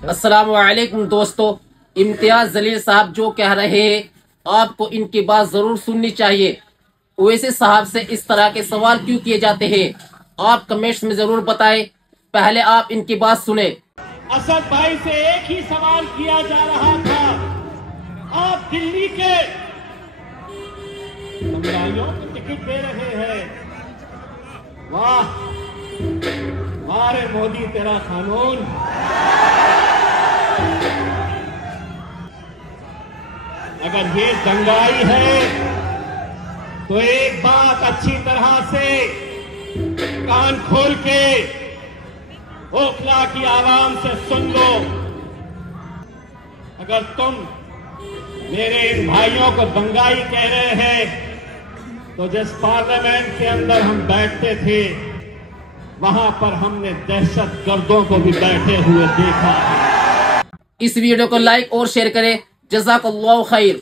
अस्सलाम वालेकुम दोस्तों, इम्तियाज जलील साहब जो कह रहे हैं आपको इनकी बात जरूर सुननी चाहिए। ओवैसी साहब से इस तरह के सवाल क्यों किए जाते हैं आप कमेंट्स में जरूर बताएं। पहले आप इनकी बात सुने। असद भाई से एक ही सवाल किया जा रहा था, आप दिल्ली के समुदायों को टिकट दे रहे हैं। वाह वाह रे मोदी, तेरा कानून। अगर ये दंगाई है तो एक बात अच्छी तरह से कान खोल के ओखला की आवाम से सुन लो। अगर तुम मेरे इन भाइयों को दंगाई कह रहे हैं तो जिस पार्लियामेंट के अंदर हम बैठते थे वहां पर हमने दहशत गर्दों को भी बैठे हुए देखा। इस वीडियो को लाइक और शेयर करें। जज़ाकल्लाहु खैर।